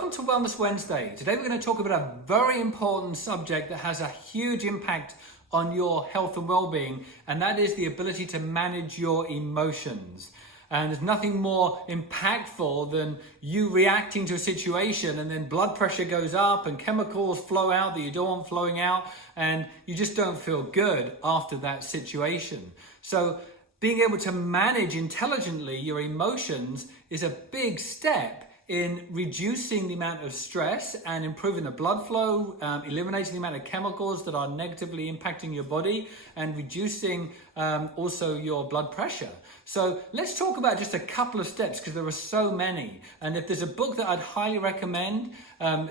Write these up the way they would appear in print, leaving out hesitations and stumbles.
Welcome to Wellness Wednesday. Today we're going to talk about a very important subject that has a huge impact on your health and well-being, and that is the ability to manage your emotions. And there's nothing more impactful than you reacting to a situation and then blood pressure goes up and chemicals flow out that you don't want flowing out, and you just don't feel good after that situation. So being able to manage intelligently your emotions is a big step in reducing the amount of stress and improving the blood flow, eliminating the amount of chemicals that are negatively impacting your body, and reducing also your blood pressure. So let's talk about just a couple of steps, because there are so many. And if there's a book that I'd highly recommend,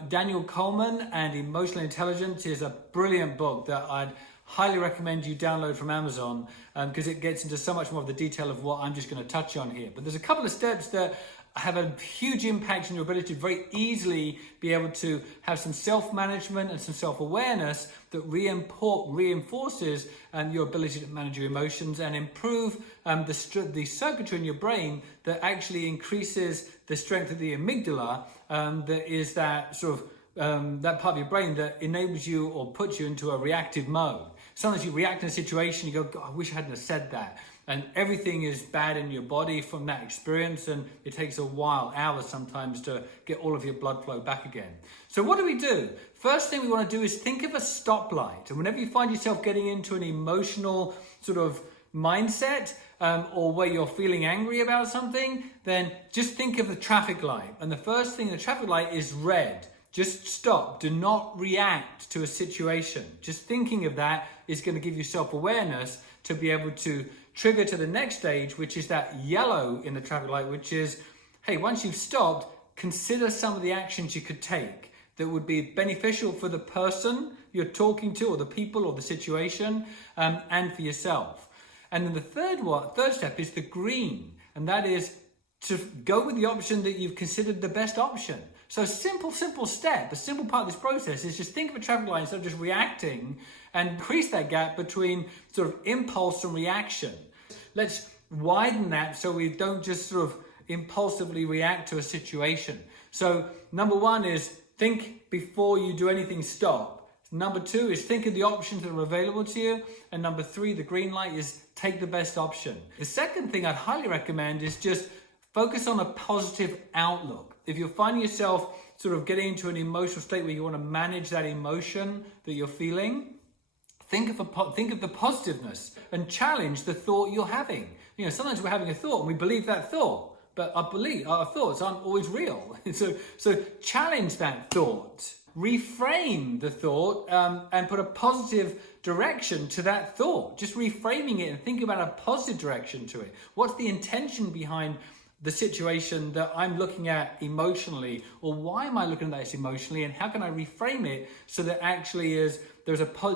Daniel Coleman and Emotional Intelligence is a brilliant book that I'd highly recommend you download from Amazon, because it gets into so much more of the detail of what I'm just going to touch on here. But there's a couple of steps that have a huge impact on your ability to very easily be able to have some self-management and some self-awareness that reinforces your ability to manage your emotions and improve the circuitry in your brain that actually increases the strength of the amygdala, that is that sort of that part of your brain that enables you or puts you into a reactive mode. Sometimes you react in a situation, you go, God, I wish I hadn't have said that. And everything is bad in your body from that experience, and it takes a while, hours sometimes, to get all of your blood flow back again. So what do? First thing we want to do is think of a stoplight. And whenever you find yourself getting into an emotional sort of mindset, or where you're feeling angry about something, then just think of the traffic light. And the first thing, the traffic light is red. Just stop. Do not react to a situation. Just thinking of that is going to give you self-awareness to be able to trigger to the next stage, which is that yellow in the traffic light, which is, hey, once you've stopped, consider some of the actions you could take that would be beneficial for the person you're talking to, or the people, or the situation, and for yourself. And then the third step is the green, and that is to go with the option that you've considered the best option. So simple step, a simple part of this process is just think of a traffic light instead of just reacting, and increase that gap between sort of impulse and reaction. Let's widen that so we don't just sort of impulsively react to a situation. So number one is think before you do anything, stop. Number two is think of the options that are available to you. And number three, the green light, is take the best option. The second thing I'd highly recommend is just focus on a positive outlook. If you're finding yourself sort of getting into an emotional state where you want to manage that emotion that you're feeling, think of the positiveness and challenge the thought you're having. You know, sometimes we're having a thought and we believe that thought, but our thoughts aren't always real. So challenge that thought, reframe the thought, and put a positive direction to that thought. Just reframing it and think about a positive direction to it. What's the intention behind the situation that I'm looking at emotionally, or why am I looking at this emotionally, and how can I reframe it so that actually I'm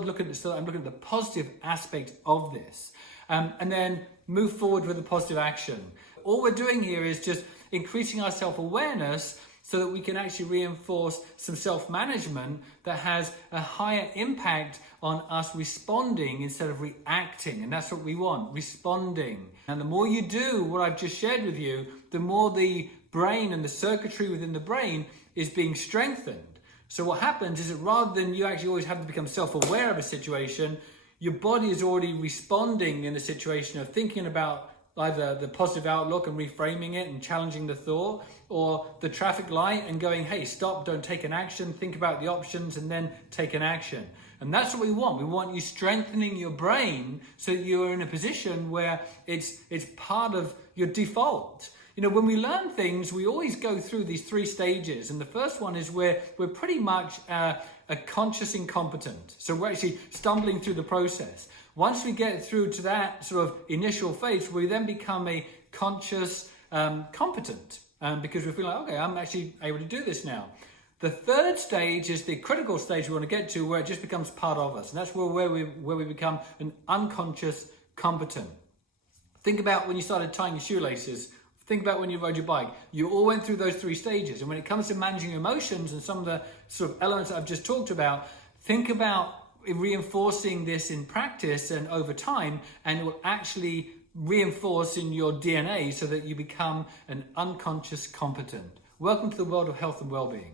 looking at the positive aspect of this, and then move forward with a positive action. All we're doing here is just increasing our self-awareness so that we can actually reinforce some self-management that has a higher impact on us responding instead of reacting. And that's what we want, responding. And the more you do what I've just shared with you, the more the brain and the circuitry within the brain is being strengthened. So what happens is that rather than you actually always have to become self-aware of a situation, your body is already responding in the situation of thinking about either the positive outlook and reframing it and challenging the thought, or the traffic light and going, hey, stop, don't take an action, think about the options and then take an action. And that's what we want. We want you strengthening your brain so that you're in a position where it's part of your default. You know, when we learn things, we always go through these three stages. And the first one is where we're pretty much a conscious incompetent. So we're actually stumbling through the process. Once we get through to that sort of initial phase, we then become a conscious competent, because we feel like, okay, I'm actually able to do this now. The third stage is the critical stage we want to get to, where it just becomes part of us. And that's where we become an unconscious competent. Think about when you started tying your shoelaces. Think about when you rode your bike. You all went through those three stages. And when it comes to managing emotions and some of the sort of elements that I've just talked about, think about reinforcing this in practice and over time, and it will actually reinforce in your DNA so that you become an unconscious competent. Welcome to the world of health and well-being.